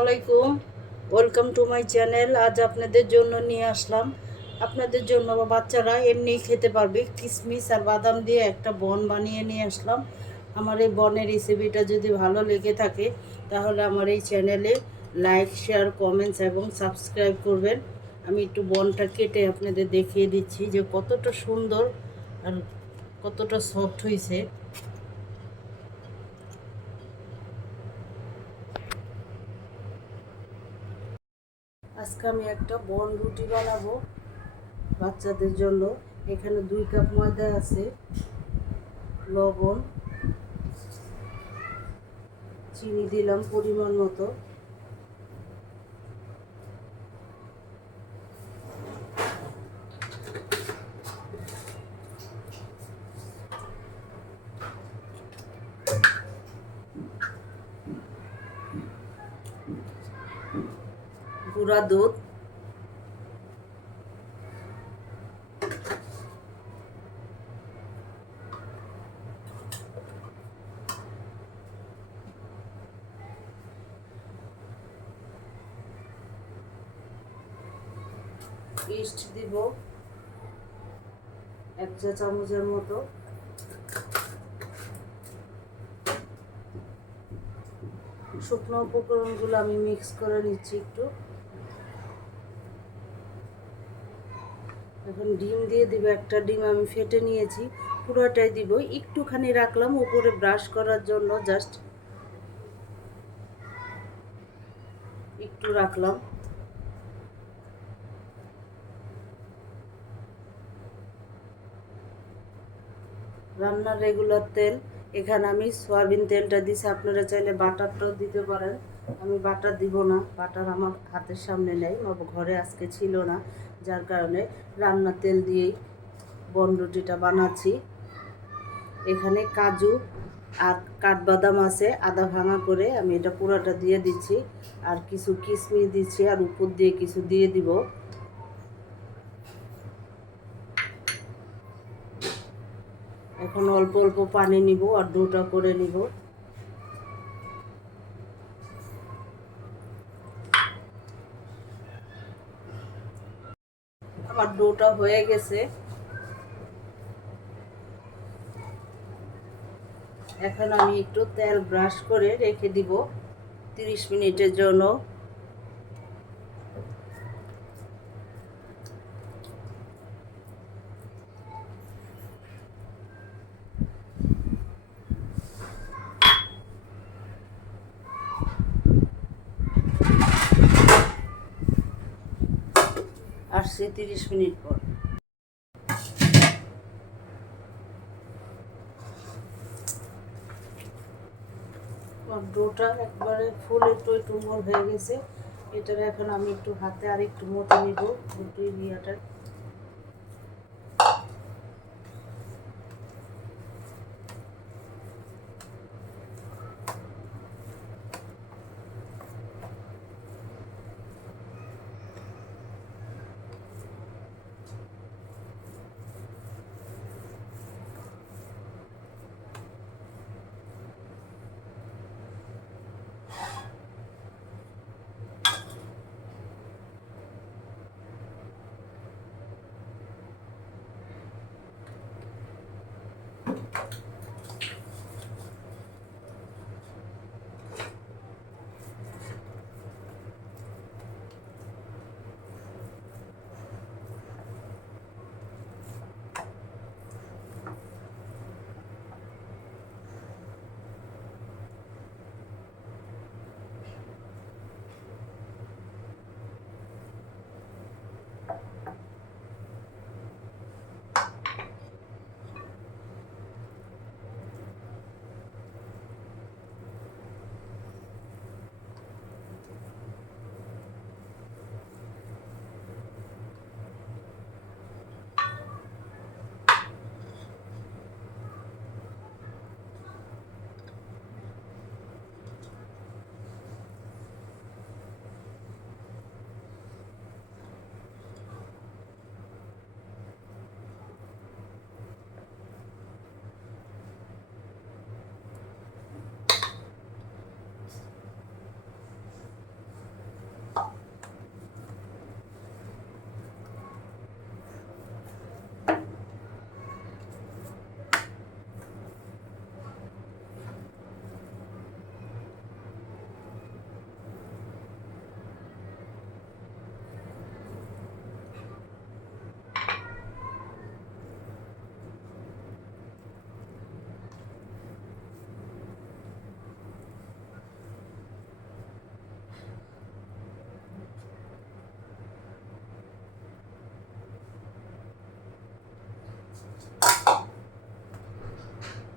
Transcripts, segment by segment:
আলাইকুম। Welcome to my channel আজ আপনাদের জন্য নিয়ে আসলাম। আপনাদের জন্য বাচ্চারা এমনিই খেতে পারবে। কিশমিশ আর বাদাম দিয়ে একটা বন বানিয়ে নিয়ে আসলাম। আমার এই বনের রেসিপিটা যদি ভালো লেগে থাকে, তাহলে আমার এই চ্যানেলে লাইক শেয়ার কমেন্টস এবং সাবস্ক্রাইব করবেন। আমি একটু বনটা কেটে আপনাদের দেখিয়ে দিচ্ছি যে কতটা সুন্দর আর কতটা সফট হয়েছে। আজকে আমি একটা বন রুটি বানাবো বাচ্চাদের জন্য। এখানে দুই কাপ ময়দা আছে, লবণ, চিনি দিলাম পরিমাণ মতো। গুঁড়া দুধ। ইস্ট দিব এক চা চামচের মতো। শুকনো উপকরণগুলো আমি মিক্স করে নিচ্ছি একটু। এখন ডিম দিয়ে দিব, একটা ডিম আমি ফেটে নিয়েছি, পুরোটাই দিব। একটুখানি রাখলাম, উপরে ব্রাশ করার জন্য জাস্ট একটু রাখলাম। রান্নার রেগুলার তেল, এখানে আমি সয়াবিন তেলটা দিছি, আপনারা চাইলে বাটারটাও দিতে পারেন। আমি বাটার দিব না, বাটার আমার হাতের সামনে নেই ঘরে আজকে ছিল না, যার কারণে রান্নার তেল দিয়েই বনরুটিটা বানাচ্ছি। এখানে কাজু আর কাঠবাদাম আছে, আদা ভাঙা করে আমি এটা পুরোটা দিয়ে দিচ্ছি, আর কিছু কিশমিশ দিচ্ছি, আর উপর দিয়ে কিছু দিয়ে দিব। এখন অল্প অল্প পানি নিব আর ডোটা করে নিব আমার ডোটা হয়ে গেছে। এখন আমি একটু তেল ব্রাশ করে রেখে দিব। তিরিশ মিনিটের জন্য। আসছে তিরিশ মিনিট পর। ডোটা একবারে ফুল একটু একটু মোর হয়ে গেছে। এটা এখন আমি একটু হাতে আর একটু মতো নিব একটু ইয়েটা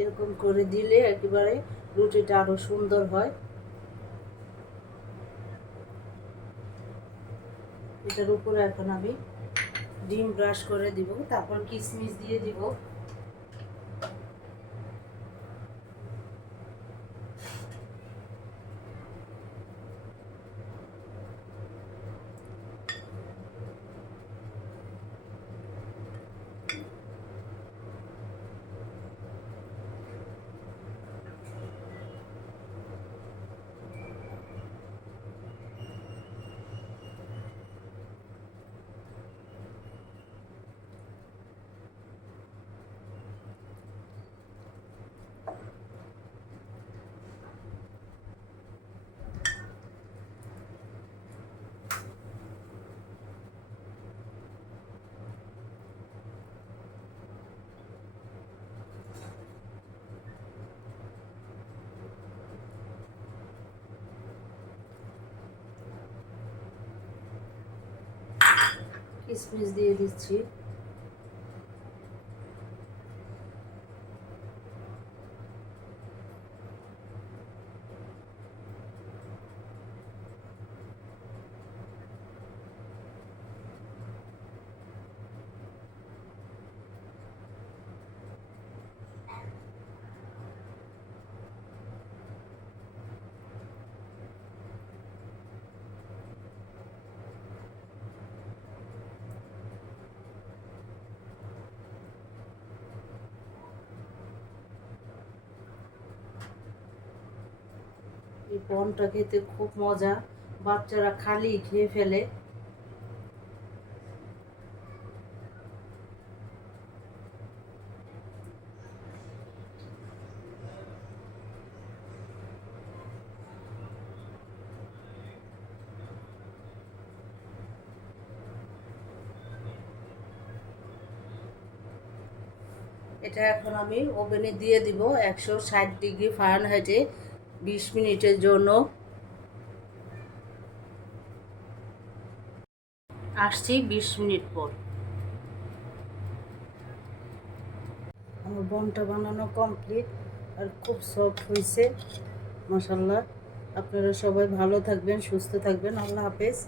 এরকম করে দিলে একেবারে রুটিটা আরও সুন্দর হয়। এটার উপরে এখন আমি ডিম ব্রাশ করে দিব, তারপর কিশমিশ দিয়ে দিব। কিশমিশ দিয়ে দিচ্ছি। এই পনটা খেতে খুব মজা। বাচ্চারা খালি খেয়ে ফেলে। এটা এখন আমি ওভেনে দিয়ে দিব। একশো ষাট ডিগ্রি ফারেনহাইটে। বিশ মিনিটের জন্য। আসছি বিশ মিনিট পর। আমার বনটা বানানো কমপ্লিট আর খুব সফট হয়েছে মশাল্লা আপনারা সবাই ভালো থাকবেন, সুস্থ থাকবেন। আল্লাহ হাফেজ।